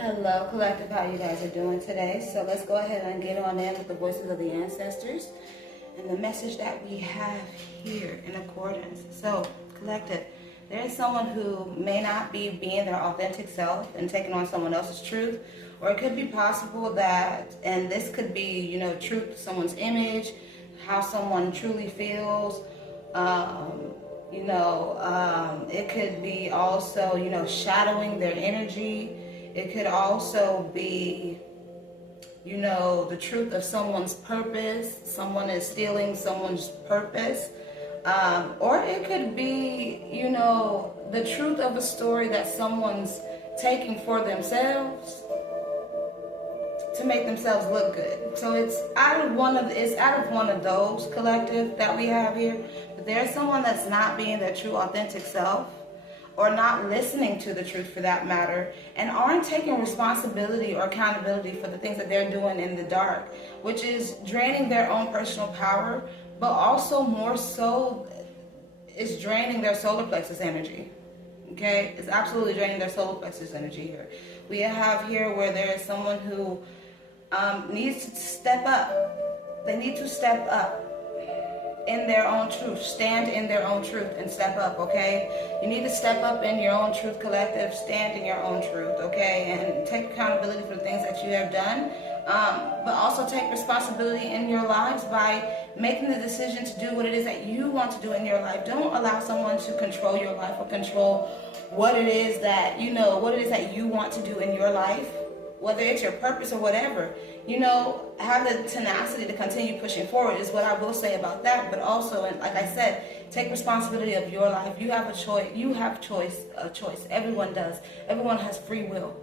Hello, collective. How you guys are doing today? So let's go ahead and get on in with the voices of the ancestors and the message that we have here in accordance. So, collective, there is someone who may not be being their authentic self and taking on someone else's truth, or it could be possible that, and this could be, truth, someone's image, how someone truly feels. It could be also, shadowing their energy. It could also be, the truth of someone's purpose. Someone is stealing someone's purpose. Or it could be, the truth of a story that someone's taking for themselves to make themselves look good. So it's out of one of those, collective, that we have here. But there's someone that's not being their true authentic self, or not listening to the truth for that matter, and aren't taking responsibility or accountability for the things that they're doing in the dark, which is draining their own personal power, but also more so is draining their solar plexus energy. Okay, it's absolutely draining their solar plexus energy here. We have here where there is someone who needs to step up. They need to step up in their own truth, stand in their own truth and step up, okay? You need to step up in your own truth, collective, stand in your own truth, okay? And take accountability for the things that you have done, but also take responsibility in your lives by making the decision to do what it is that you want to do in your life. Don't allow someone to control your life or control what it is that, what it is that you want to do in your life, whether it's your purpose or whatever. Have the tenacity to continue pushing forward is what I will say about that. But also, and like I said, take responsibility of your life. You have a choice. You have a choice. Everyone does. Everyone has free will.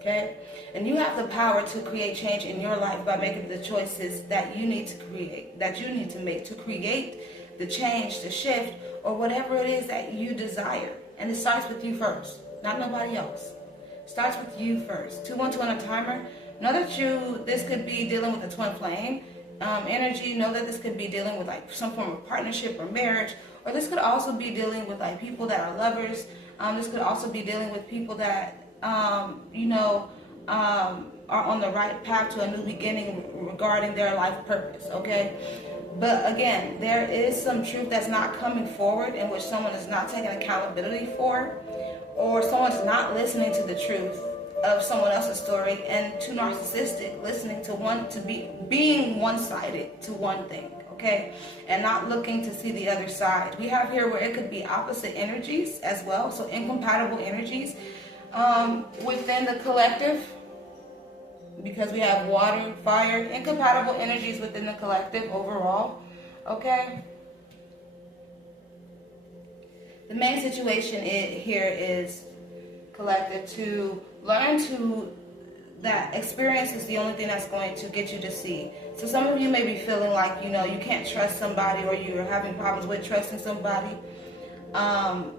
Okay? And you have the power to create change in your life by making the choices that you need to create, that you need to make to create the change, the shift, or whatever it is that you desire. And it starts with you first, not nobody else. Starts with you first. 212 on a timer. Know that this could be dealing with the twin flame energy. Know that this could be dealing with like some form of partnership or marriage, or this could also be dealing with like people that are lovers. This could also be dealing with people that are on the right path to a new beginning regarding their life purpose. Okay. But again, there is some truth that's not coming forward in which someone is not taking accountability for, or someone's not listening to the truth of someone else's story, and too narcissistic, listening to being one-sided to one thing, okay, and not looking to see the other side. We have here where it could be opposite energies as well, so incompatible energies within the collective, because we have water, fire, incompatible energies within the collective overall, okay. The main situation here is, collective, to learn that experience is the only thing that's going to get you to see. So some of you may be feeling like, you can't trust somebody, or you're having problems with trusting somebody.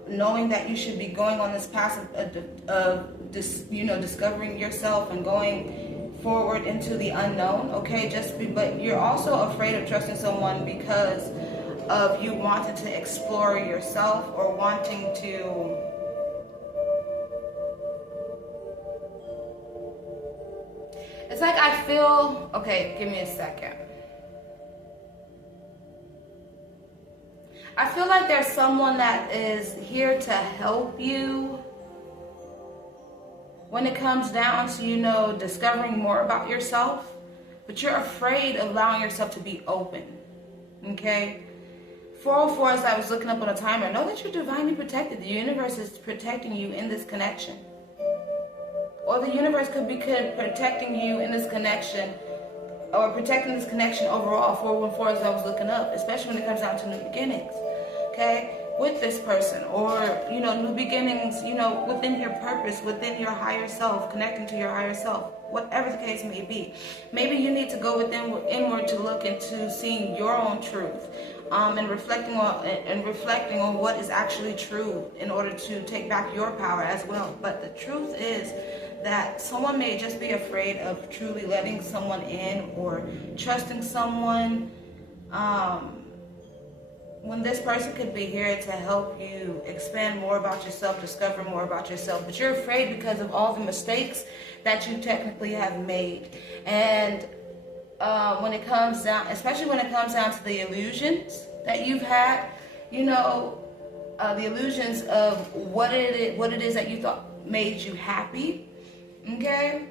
Knowing that you should be going on this path of discovering yourself and going forward into the unknown, okay? But you're also afraid of trusting someone because of you wanting to explore yourself, or wanting to it's like I feel, okay, give me a second. I feel like there's someone that is here to help you when it comes down to, discovering more about yourself, but you're afraid of allowing yourself to be open, okay? 404, as I was looking up on a timer, know that you're divinely protected. The universe is protecting you in this connection. Or the universe could be protecting you in this connection, or protecting this connection overall. 414, as I was looking up, especially when it comes down to new beginnings, okay, with this person, or new beginnings, within your purpose, within your higher self, connecting to your higher self, whatever the case may be. Maybe you need to go inward to look into seeing your own truth, and reflecting on what is actually true in order to take back your power as well. But the truth is that someone may just be afraid of truly letting someone in, or trusting someone when this person could be here to help you expand more about yourself, discover more about yourself, but you're afraid because of all the mistakes that you technically have made. And when it comes down, especially when it comes down to the illusions that you've had, you know, the illusions of what it is that you thought made you happy, okay?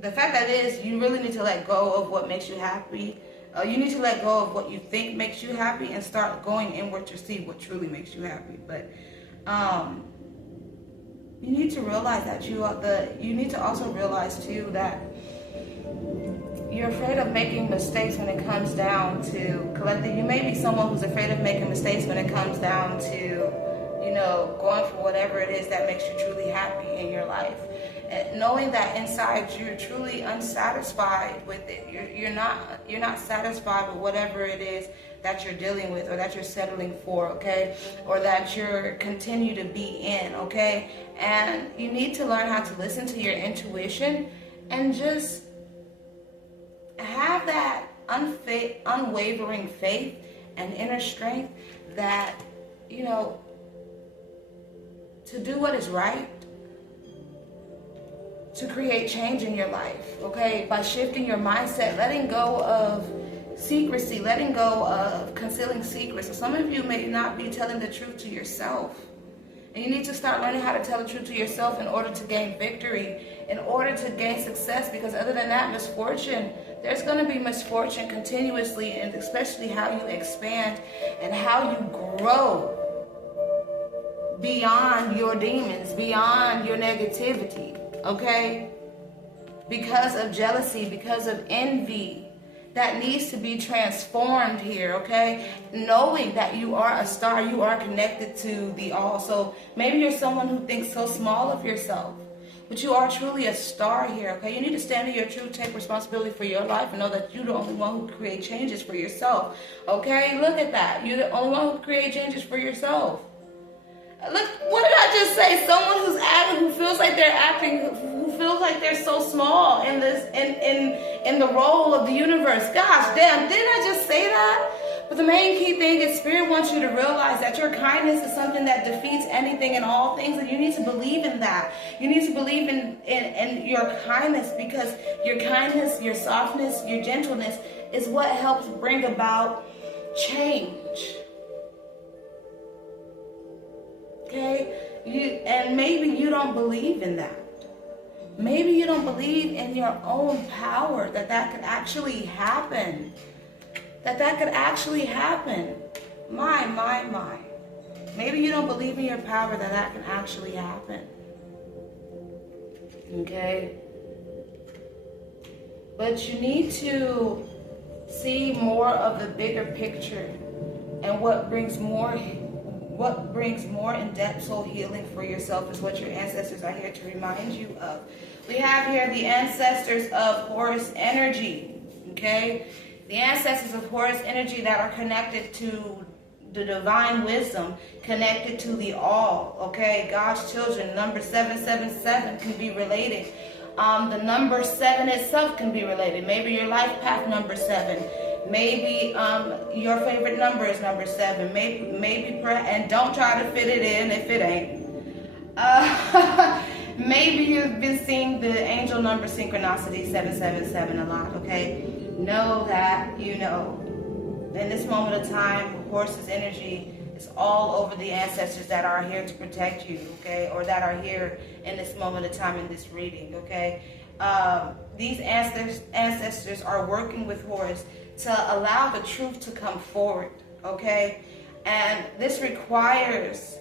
The fact that is, you really need to let go of what makes you happy. You need to let go of what you think makes you happy and start going inward to see what truly makes you happy. But you need to realize that you need to also realize too that you're afraid of making mistakes when it comes down to collecting. You may be someone who's afraid of making mistakes when it comes down to, you know, going for whatever it is that makes you truly happy in your life. And knowing that inside you're truly unsatisfied with it. You're not satisfied with whatever it is that you're dealing with or that you're settling for, okay? Or that you're continue to be in, okay? And you need to learn how to listen to your intuition and just have that unwavering faith and inner strength that, you know, to do what is right, to create change in your life, okay? By shifting your mindset, letting go of secrecy, letting go of concealing secrets. So some of you may not be telling the truth to yourself. And you need to start learning how to tell the truth to yourself in order to gain victory, in order to gain success, because other than that, misfortune, there's going to be misfortune continuously, and especially how you expand and how you grow beyond your demons, beyond your negativity, okay? Because of jealousy, because of envy, that needs to be transformed here, okay? Knowing that you are a star, you are connected to the all. So maybe you're someone who thinks so small of yourself, but you are truly a star here, okay? You need to stand in your truth, take responsibility for your life, and know that you're the only one who can create changes for yourself, okay? Look at that. You're the only one who can create changes for yourself. Look, what did I just say? Someone who's acting, who feels like they're acting, who feels like they're so small in this, in the role of the universe. Gosh damn, didn't I just say that? But the main key thing is Spirit wants you to realize that your kindness is something that defeats anything and all things, and you need to believe in that. You need to believe in your kindness, because your kindness, your softness, your gentleness is what helps bring about change. Okay? And maybe you don't believe in that. Maybe you don't believe in your own power, that could actually happen. That could actually happen. My. Maybe you don't believe in your power, that can actually happen. Okay? But you need to see more of the bigger picture, and what brings more in-depth soul healing for yourself is what your ancestors are here to remind you of. We have here the ancestors of Horus energy, okay? The ancestors of Horus energy that are connected to the divine wisdom, connected to the all, okay? God's children, number 777 can be related. The number 7 itself can be related. Maybe your life path number 7. Maybe your favorite number is number 7. Maybe, and don't try to fit it in if it ain't. Maybe you've been seeing the angel number synchronicity 777 a lot, okay? Know that you know. In this moment of time, Horus's energy is all over the ancestors that are here to protect you, okay? Or that are here in this moment of time in this reading, okay? These ancestors are working with Horus to allow the truth to come forward, okay? And this requires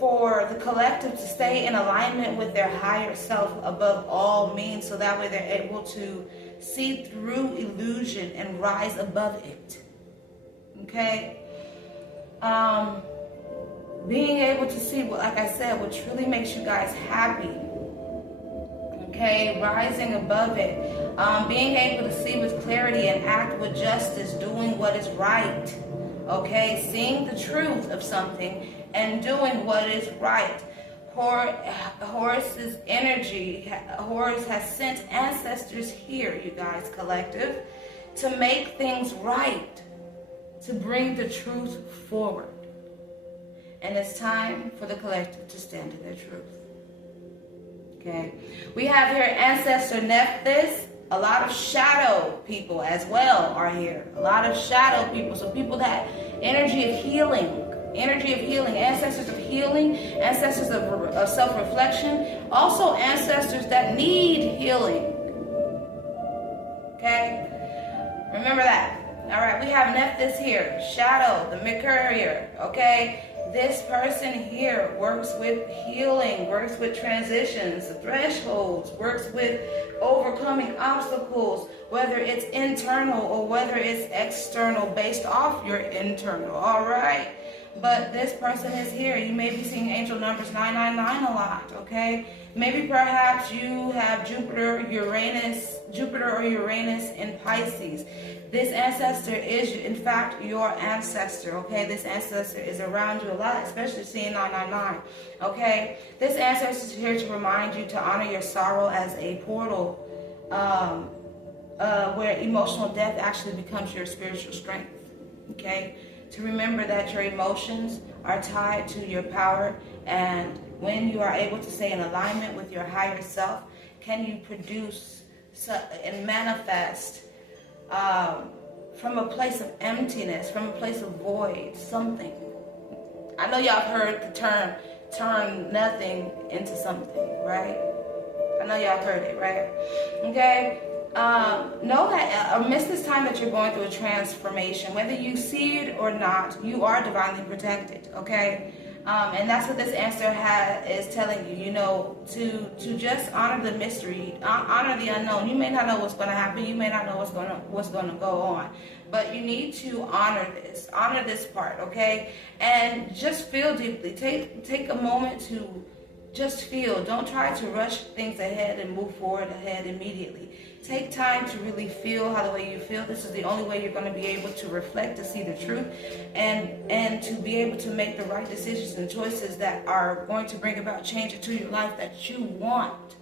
for the collective to stay in alignment with their higher self above all means, so that way they're able to see through illusion and rise above it, okay? Being able to see, like I said, what truly makes you guys happy, okay? Rising above it. Being able to see with clarity and act with justice, doing what is right, okay? Seeing the truth of something and doing what is right. Horus's energy, Horus has sent ancestors here, you guys, collective, to make things right, to bring the truth forward. And it's time for the collective to stand in their truth. Okay. We have here Ancestor Nephthys. A lot of shadow people as well are here. A lot of shadow people. So people that energy of healing. Ancestors of healing, ancestors of self-reflection, also ancestors that need healing. Okay? Remember that. All right, we have Nephthys here, shadow, the Mercurier. Okay? This person here works with healing, works with transitions, thresholds, works with overcoming obstacles, whether it's internal or whether it's external, based off your internal. All right? But this person is here. You may be seeing angel numbers 999 a lot, okay? Maybe perhaps you have Jupiter or Uranus in Pisces. This ancestor is, in fact, your ancestor, okay? This ancestor is around you a lot, especially seeing 999, okay? This ancestor is here to remind you to honor your sorrow as a portal where emotional depth actually becomes your spiritual strength, okay? To remember that your emotions are tied to your power, and when you are able to stay in alignment with your higher self, can you produce and manifest from a place of emptiness, from a place of void, something. I know y'all have heard the term turn nothing into something, right? I know y'all have heard it, right? Okay? Know that amidst this time that you're going through a transformation, whether you see it or not, you are divinely protected, okay? And that's what this answer is telling you, you know, to just honor the mystery, honor the unknown. You may not know what's going to happen. You may not know what's going to go on. But you need to honor this part, okay? And just feel deeply. Take a moment to just feel. Don't try to rush things ahead and move forward ahead immediately. Take time to really feel how the way you feel. This is the only way you're going to be able to reflect, to see the truth, and to be able to make the right decisions and choices that are going to bring about change into your life that you want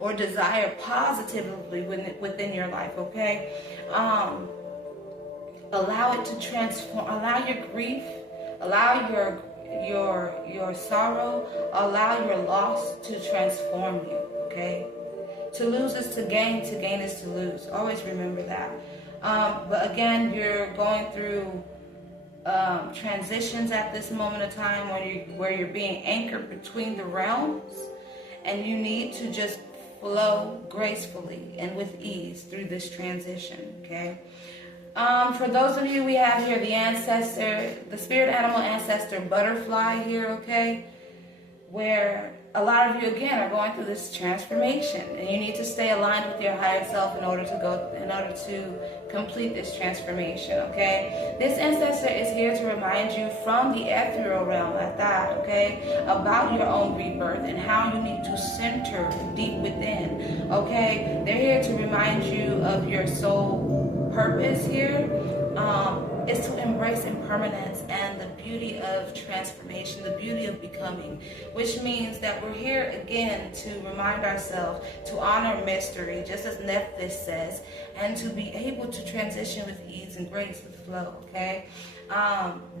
or desire positively within your life, okay? Allow it to transform. Allow your grief, allow your sorrow, allow your loss to transform you, okay? To lose is to gain is to lose. Always remember that. But again, you're going through transitions at this moment of time where you're being anchored between the realms, and you need to just flow gracefully and with ease through this transition, okay? For those of you, we have here the ancestor, the spirit animal ancestor butterfly here, okay? Where a lot of you, again, are going through this transformation, and you need to stay aligned with your higher self in order to complete this transformation, okay? This ancestor is here to remind you from the ethereal realm at that, okay, about your own rebirth and how you need to center deep within, okay? They're here to remind you of your soul purpose here. Is to embrace impermanence and the beauty of transformation, the beauty of becoming, which means that we're here again to remind ourselves to honor mystery, just as Nephthys says, and to be able to transition with ease and grace with flow, okay?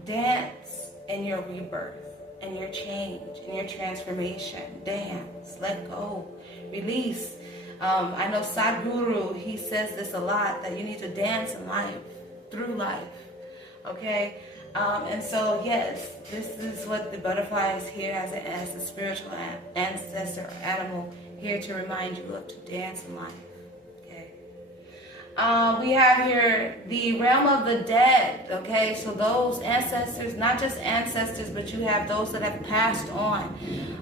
Dance in your rebirth and your change and your transformation. Dance, let go, release. I know Sadhguru, he says this a lot, that you need to dance in life, through life. Okay, and so yes, this is what the butterfly is here as a spiritual ancestor animal, here to remind you of, to dance in life. Okay, we have here the realm of the dead. Okay, so those ancestors, not just ancestors, but you have those that have passed on.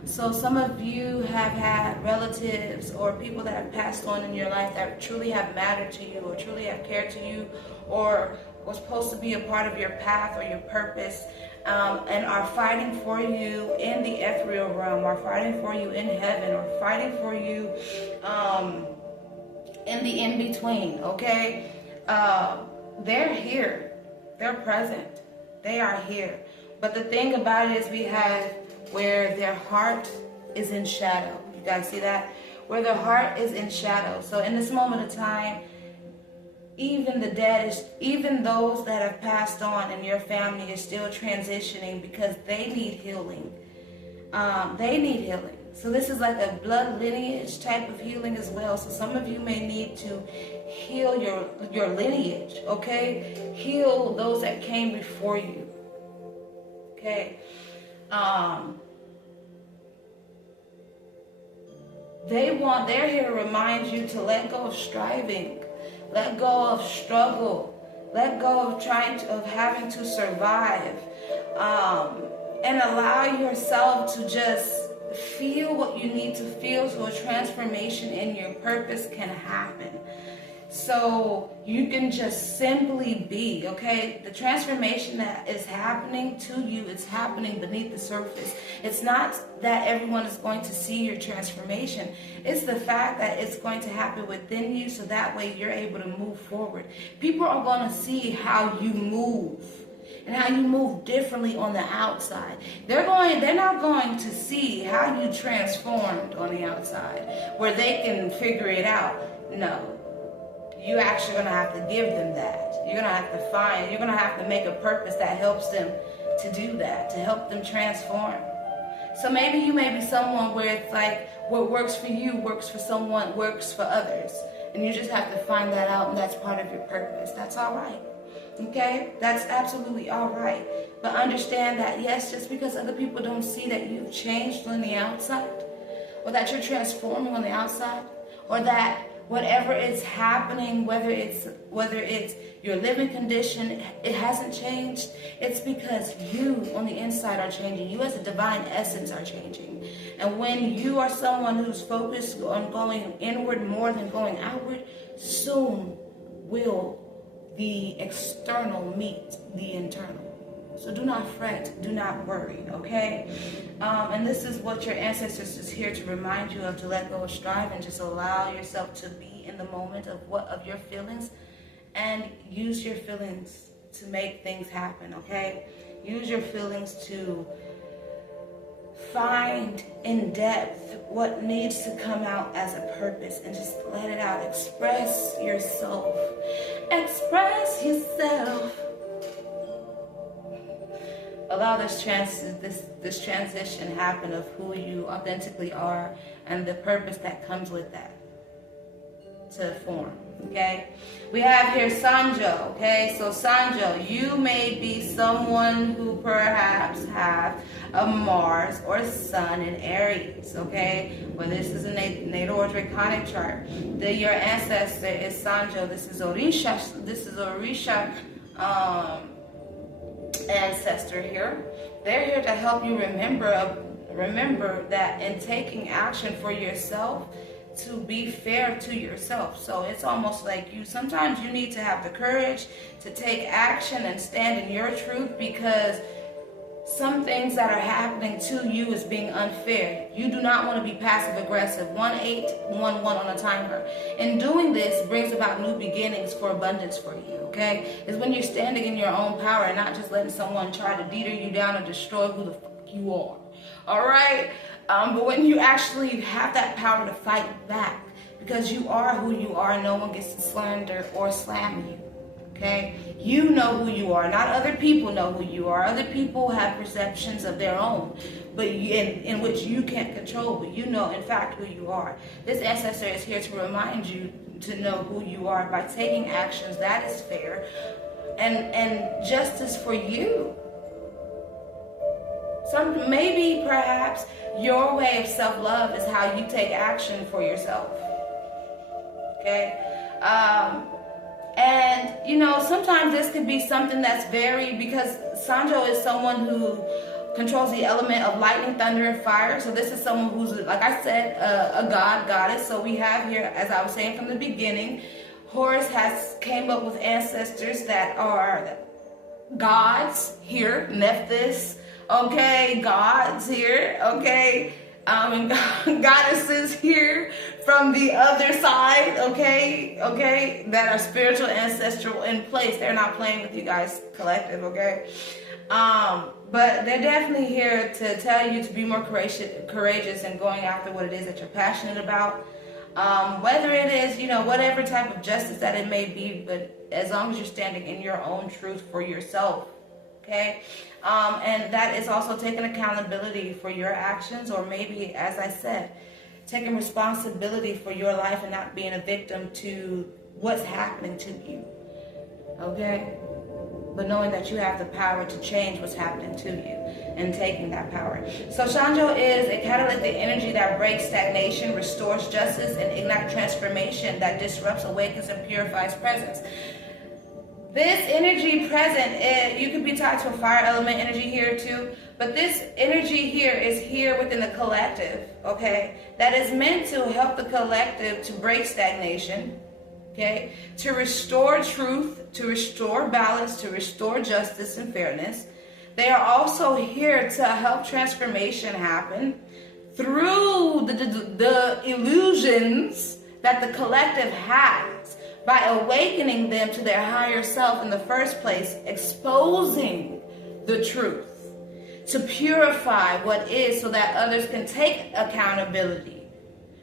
So some of you have had relatives or people that have passed on in your life that truly have mattered to you, or truly have cared to you, or was supposed to be a part of your path or your purpose, and are fighting for you in the ethereal realm, are fighting for you in heaven, or fighting for you in the in-between, okay? They're here. They're present. They are here. But the thing about it is, we have where their heart is in shadow. You guys see that? Where their heart is in shadow. So in this moment of time, even the dead is, even those that have passed on in your family is still transitioning because they need healing. They need healing. So this is like a blood lineage type of healing as well. So some of you may need to heal your lineage, okay? Heal those that came before you, okay? They're here to remind you to let go of striving, let go of struggle, let go of having to survive, and allow yourself to just feel what you need to feel so a transformation in your purpose can happen. So you can just simply be, okay? The transformation that is happening to you, it's happening beneath the surface. It's not that everyone is going to see your transformation. It's the fact that it's going to happen within you so that way you're able to move forward. People are going to see how you move and how you move differently on the outside. They're not going to see how you transformed on the outside where they can figure it out. No. You're actually going to have to give them that. You're going to have to make a purpose that helps them to do that, to help them transform. So maybe you may be someone where it's like what works for you works for someone, works for others. And you just have to find that out, and that's part of your purpose. That's all right. Okay? That's absolutely all right. But understand that, yes, just because other people don't see that you've changed on the outside, or that you're transforming on the outside, or that whatever is happening, whether it's your living condition, it hasn't changed. It's because you on the inside are changing. You as a divine essence are changing. And when you are someone who's focused on going inward more than going outward, soon will the external meet the internal. So do not fret, do not worry, okay? And this is what your ancestors is here to remind you of, to let go of strive and just allow yourself to be in the moment of your feelings, and use your feelings to make things happen, okay? Use your feelings to find in depth what needs to come out as a purpose and just let it out. Express yourself. Express yourself. Allow this transition happen of who you authentically are and the purpose that comes with that to form, okay? We have here Sanjo, okay? So Sanjo, you may be someone who perhaps have a Mars or Sun in Aries, okay? Well, this is a natal or draconic chart. Your ancestor is Sanjo. This is Orisha. Ancestor here. They're here to help you remember that in taking action for yourself, to be fair to yourself. So it's almost like sometimes you need to have the courage to take action and stand in your truth, because some things that are happening to you is being unfair. You do not want to be passive aggressive. 1811 on a timer. And doing this brings about new beginnings for abundance for you, okay? It's when you're standing in your own power and not just letting someone try to deter you down and destroy who the fuck you are. All right? But when you actually have that power to fight back, because you are who you are, no one gets to slander or slam you. Okay? You know who you are. Not other people know who you are. Other people have perceptions of their own, but in which you can't control, but you know, in fact, who you are. This ancestor is here to remind you to know who you are by taking actions that is fair and justice for you. Maybe perhaps your way of self-love is how you take action for yourself. Okay? And, sometimes this could be something that's because Sanjo is someone who controls the element of lightning, thunder, and fire. So this is someone who's, like I said, a goddess. So we have here, as I was saying from the beginning, Horus came up with ancestors that are gods here, Nephthys, okay, gods here, okay, and goddesses here from the other side, okay, that are spiritual, ancestral in place. They're not playing with you guys collective, okay? But they're definitely here to tell you to be more courageous and going after what it is that you're passionate about. Whether it is, you know, whatever type of justice that it may be, but as long as you're standing in your own truth for yourself, okay? And that is also taking accountability for your actions, or maybe, as I said, taking responsibility for your life and not being a victim to what's happening to you, okay? But knowing that you have the power to change what's happening to you and taking that power. So Shanjo is a catalytic energy that breaks stagnation, restores justice, and ignites transformation that disrupts, awakens, and purifies presence. This energy present, you could be tied to a fire element energy here too, but this energy here is here within the collective, okay? That is meant to help the collective to break stagnation, okay? To restore truth, to restore balance, to restore justice and fairness. They are also here to help transformation happen through the illusions that the collective has, by awakening them to their higher self in the first place, exposing the truth, to purify what is, so that others can take accountability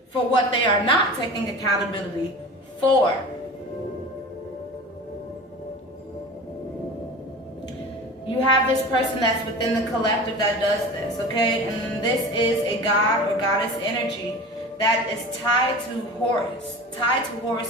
for what they are not taking accountability for. You have this person that's within the collective that does this, okay? And this is a god or goddess energy that is tied to Horus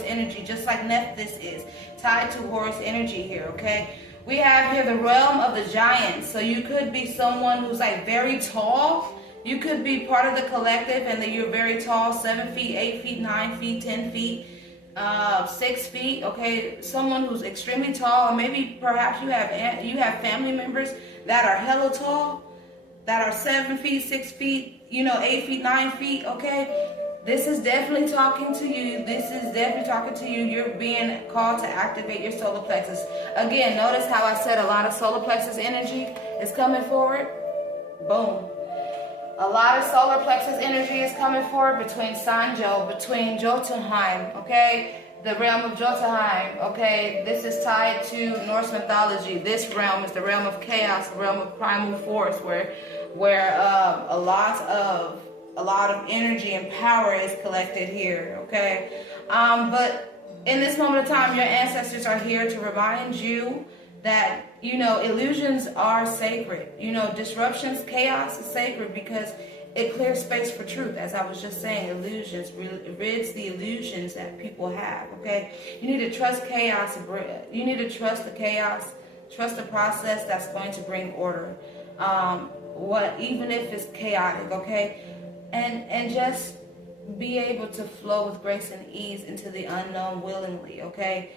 energy, just like Nephthys is tied to Horus energy here, okay? We have here the realm of the giants. So you could be someone who's like very tall. You could be part of the collective and that you're very tall, 7 feet, 8 feet, 9 feet, 10 feet, 6 feet, okay? Someone who's extremely tall, or maybe perhaps you have family members that are hella tall, that are 7 feet, 6 feet, you know, 8 feet, 9 feet, okay? This is definitely talking to you. This is definitely talking to you. You're being called to activate your solar plexus. Again, notice how I said a lot of solar plexus energy is coming forward. Boom. A lot of solar plexus energy is coming forward between Sanjo, between Jotunheim, okay? The realm of Jotunheim, okay? This is tied to Norse mythology. This realm is the realm of chaos, the realm of primal force, where a lot of energy and power is collected here, okay? But in this moment of time, your ancestors are here to remind you that, you know, illusions are sacred. You know, disruptions, chaos is sacred because it clears space for truth. As I was just saying, illusions, rids the illusions that people have, okay? You need to trust chaos. You need to trust the chaos, trust the process that's going to bring order. Even if it's chaotic, okay? And just be able to flow with grace and ease into the unknown willingly, okay?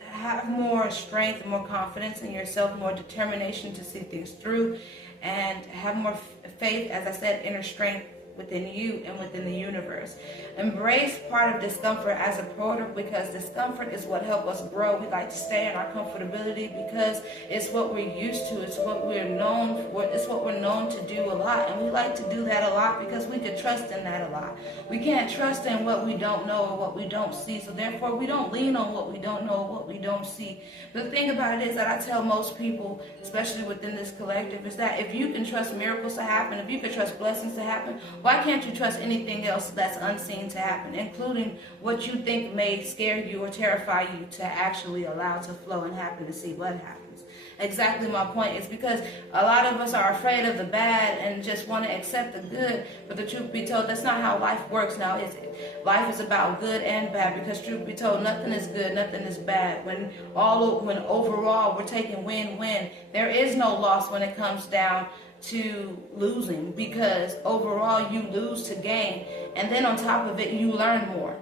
Have more strength, more confidence in yourself, more determination to see things through, and have more faith, as I said, inner strength within you and within the universe. Embrace part of discomfort as a product, because discomfort is what helps us grow. We like to stay in our comfortability because it's what we're used to. It's what we're known for. It's what we're known to do a lot, and we like to do that a lot because we could trust in that a lot. We can't trust in what we don't know or what we don't see, so therefore we don't lean on what we don't know or what we don't see. The thing about it is that I tell most people, especially within this collective, is that if you can trust miracles to happen, if you can trust blessings to happen, why can't you trust anything else that's unseen to happen, including what you think may scare you or terrify you, to actually allow to flow and happen to see what happens? Exactly my point. Is because a lot of us are afraid of the bad and just want to accept the good, but the truth be told, that's not how life works now, is it? Life is about good and bad, because truth be told, nothing is good, nothing is bad. When overall we're taking win-win, there is no loss when it comes down to losing, because overall you lose to gain, and then on top of it you learn more.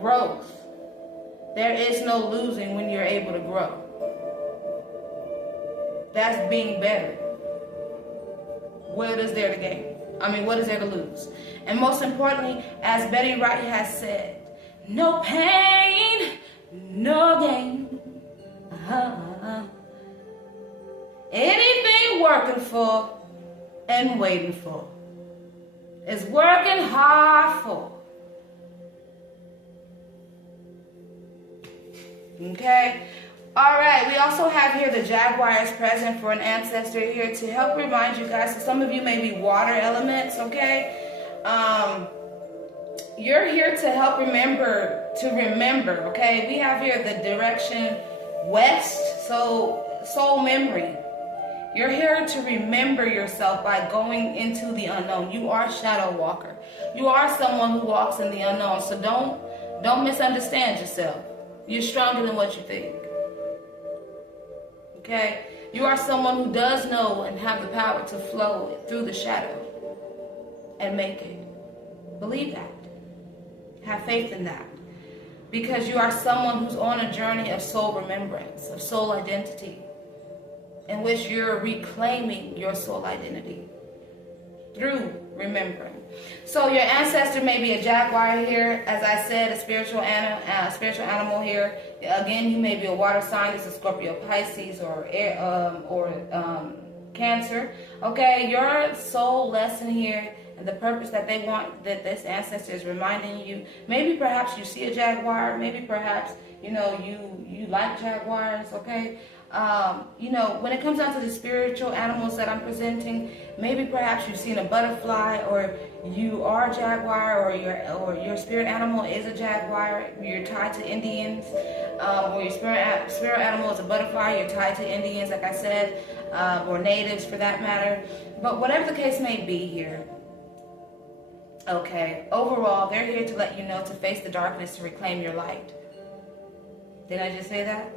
Growth. There is no losing when you're able to grow. That's being better. What is there to gain? What is there to lose? And most importantly, as Betty Wright has said, no pain, no gain. Anything working for and waiting for is working hard for. Okay? All right, we also have here the Jaguars present for an ancestor here to help remind you guys. So some of you may be water elements, okay? you're here to help remember, okay? We have here the direction west, so soul memory. You're here to remember yourself by going into the unknown. You are a shadow walker. You are someone who walks in the unknown. So don't misunderstand yourself. You're stronger than what you think. Okay? You are someone who does know and have the power to flow through the shadow and make it. Believe that. Have faith in that. Because you are someone who's on a journey of soul remembrance, of soul identity, in which you're reclaiming your soul identity through remembering. So your ancestor may be a jaguar here, as I said, a spiritual animal here. Again, you may be a water sign, this is Scorpio, Pisces, or Cancer. Okay, your soul lesson here and the purpose that they want, that this ancestor is reminding you. Maybe perhaps you see a jaguar. Maybe perhaps you like jaguars. Okay. When it comes down to the spiritual animals that I'm presenting, maybe perhaps you've seen a butterfly, or you are a jaguar, or your spirit animal is a jaguar. You're tied to Indians, or your spirit animal is a butterfly. You're tied to Indians, like I said, or natives for that matter. But whatever the case may be here, okay. Overall, they're here to let you know to face the darkness, to reclaim your light. Did I just say that?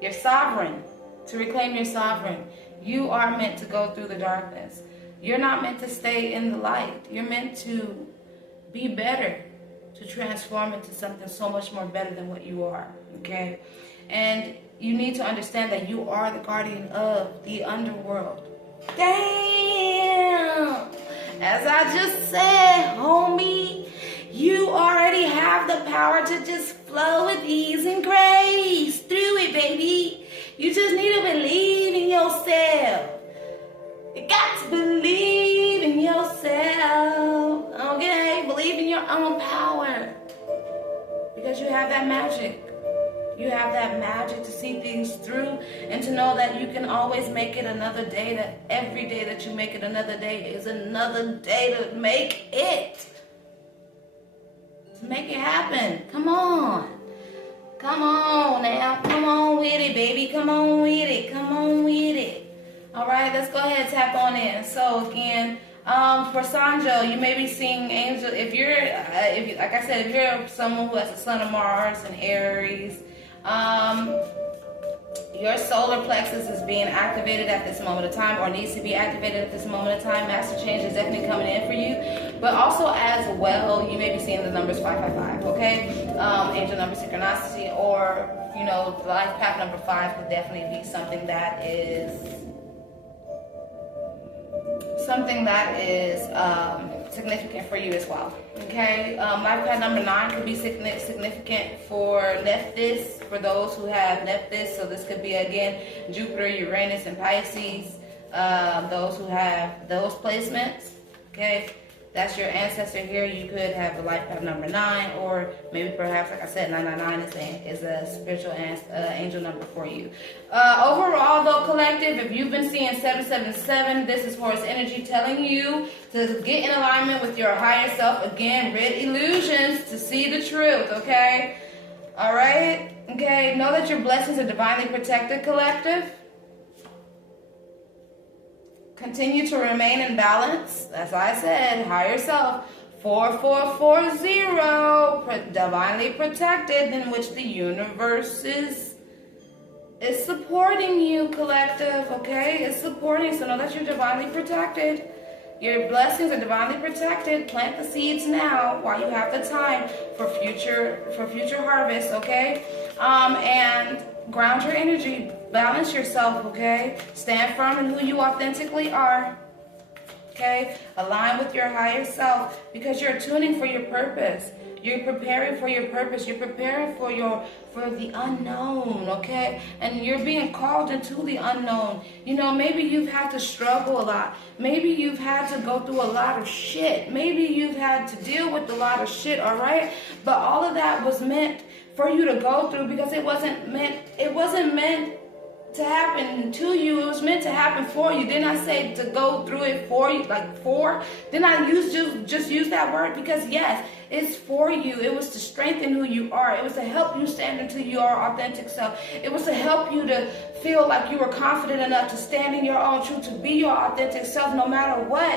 You're sovereign, to reclaim your sovereign. You are meant to go through the darkness. You're not meant to stay in the light. You're meant to be better, to transform into something so much more better than what you are, okay? And you need to understand that you are the guardian of the underworld. Damn! As I just said, homie, you already have the power to just flow with ease and grace through it, baby. You just need to believe in yourself. You got to believe in yourself, okay? Believe in your own power, because you have that magic. You have that magic to see things through and to know that you can always make it another day, that every day that you make it another day is another day to make it. To make it happen. Come on. Come on now. Come on with it, baby. Come on with it. Come on with it. All right, let's go ahead and tap on in. So again, for Sanjo, you may be seeing angel. If like I said, if you're someone who has the Sun of Mars and Aries, your solar plexus is being activated at this moment of time, or needs to be activated at this moment of time. Master change is definitely coming in for you. But also as well, you may be seeing the numbers 555, okay? Angel number synchronicity, or, the life path number 5 could definitely be something that is significant for you as well. Okay, life path number 9 could be significant for Nephthys, for those who have Nephthys. So this could be again Jupiter, Uranus, and Pisces. Those who have those placements. Okay, that's your ancestor here. You could have the life path number 9, or maybe perhaps, like I said, 999 is a spiritual angel number for you. Overall, though, collective, if you've been seeing 777, this is Horus energy telling you to get in alignment with your higher self. Again, rid illusions to see the truth, okay? All right? Okay, know that your blessings are divinely protected, collective. Continue to remain in balance. As I said, higher self. 4440, divinely protected, in which the universe is supporting you, collective, okay? It's supporting, so know that you're divinely protected. Your blessings are divinely protected. Plant the seeds now while you have the time for future harvest, okay? And ground your energy. Balance yourself, okay? Stand firm in who you authentically are, okay? Align with your higher self, because you're tuning for your purpose. You're preparing for your purpose. You're preparing for the unknown, okay? And you're being called into the unknown. Maybe you've had to struggle a lot. Maybe you've had to go through a lot of shit. Maybe you've had to deal with a lot of shit, all right? But all of that was meant for you to go through, because it wasn't meant to happen to you. It was meant to happen for you. Didn't I say to go through it for you, like for? Didn't I just use that word? Because yes, It's for you. It was to strengthen who you are. It was to help you stand into your authentic self. It was to help you to feel like you were confident enough to stand in your own truth, to be your authentic self no matter what.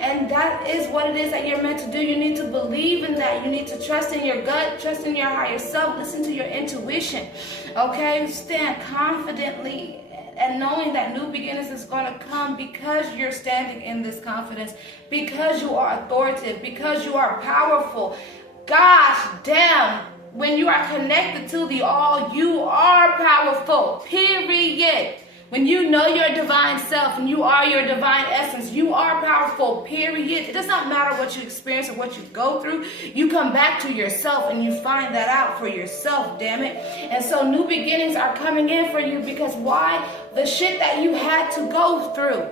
And that is what it is that you're meant to do. You need to believe in that. You need to trust in your gut, trust in your higher self, listen to your intuition. Okay? Stand confidently and knowing that new beginnings is going to come because you're standing in this confidence, because you are authoritative, because you are powerful. Gosh damn, when you are connected to the all, you are powerful, period. When you know your divine self and you are your divine essence, you are powerful, period. It does not matter what you experience or what you go through. You come back to yourself and you find that out for yourself, damn it. And so new beginnings are coming in for you because why? The shit that you had to go through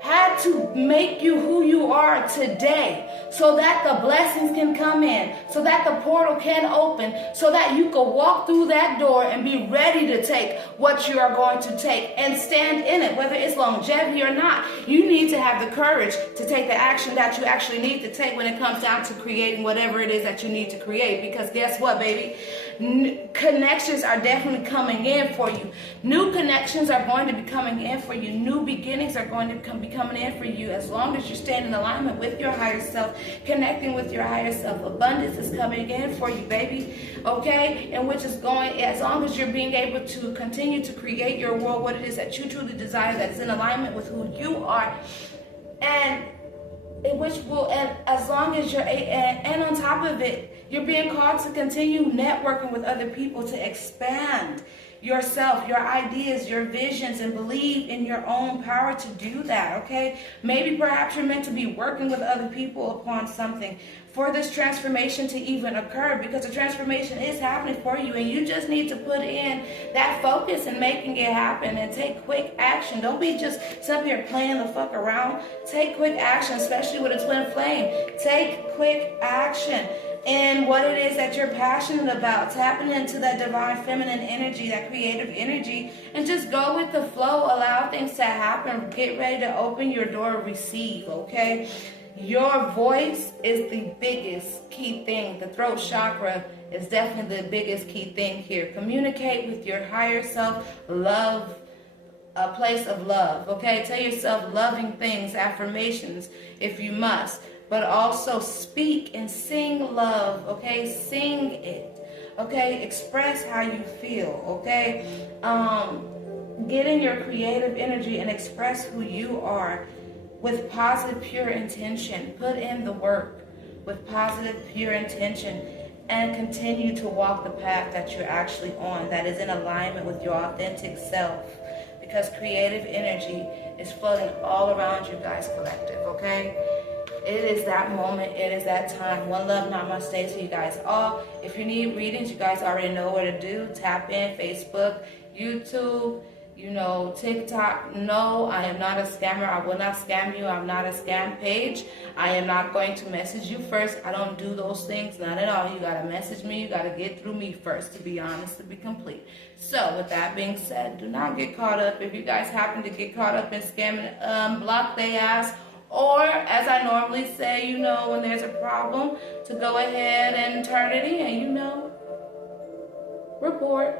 had to make you who you are today, so that the blessings can come in, so that the portal can open, so that you can walk through that door and be ready to take what you are going to take and stand in it, whether it's longevity or not. You need to have the courage to take the action that you actually need to take when it comes down to creating whatever it is that you need to create, because guess what, baby? Connections are definitely coming in for you. New connections are going to be coming in for you. New beginnings are going to be coming in for you as long as you stand in alignment with your higher self, connecting with your higher self. Abundance is coming in for you, baby. Okay? And which is going, as long as you're being able to continue to create your world, what it is that you truly desire, that is in alignment with who you are, and which will, and as long as you're, and on top of it, you're being called to continue networking with other people to expand yourself, your ideas, your visions, and believe in your own power to do that, okay? Maybe perhaps you're meant to be working with other people upon something for this transformation to even occur, because the transformation is happening for you, and you just need to put in that focus and making it happen and take quick action. Don't be just sitting here playing the fuck around. Take quick action, especially with a twin flame. Take quick action in what it is that you're passionate about. Tapping into that divine feminine energy, that creative energy, and just go with the flow. Allow things to happen. Get ready to open your door, receive, okay? Your voice is the biggest key thing. The throat chakra is definitely the biggest key thing here. Communicate with your higher self. Love, a place of love, okay? Tell yourself loving things, affirmations if you must. But also speak and sing love, okay? Sing it, okay? Express how you feel, okay? Get in your creative energy and express who you are with positive, pure intention. Put in the work with positive, pure intention, and continue to walk the path that you're actually on, that is in alignment with your authentic self, because creative energy is floating all around you guys, collective, okay? It is that moment. It is that time. One love, namaste to you guys all. If you need readings, you guys already know what to do. Tap in Facebook, YouTube, TikTok. No, I am not a scammer. I will not scam you. I'm not a scam page. I am not going to message you first. I don't do those things. Not at all. You got to message me. You got to get through me first, to be honest, to be complete. So with that being said, do not get caught up. If you guys happen to get caught up in scamming, block they ass. Or, as I normally say, when there's a problem, to go ahead and turn it in, report.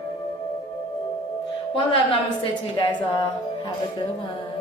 One love, namaste to you guys all. Have a good one.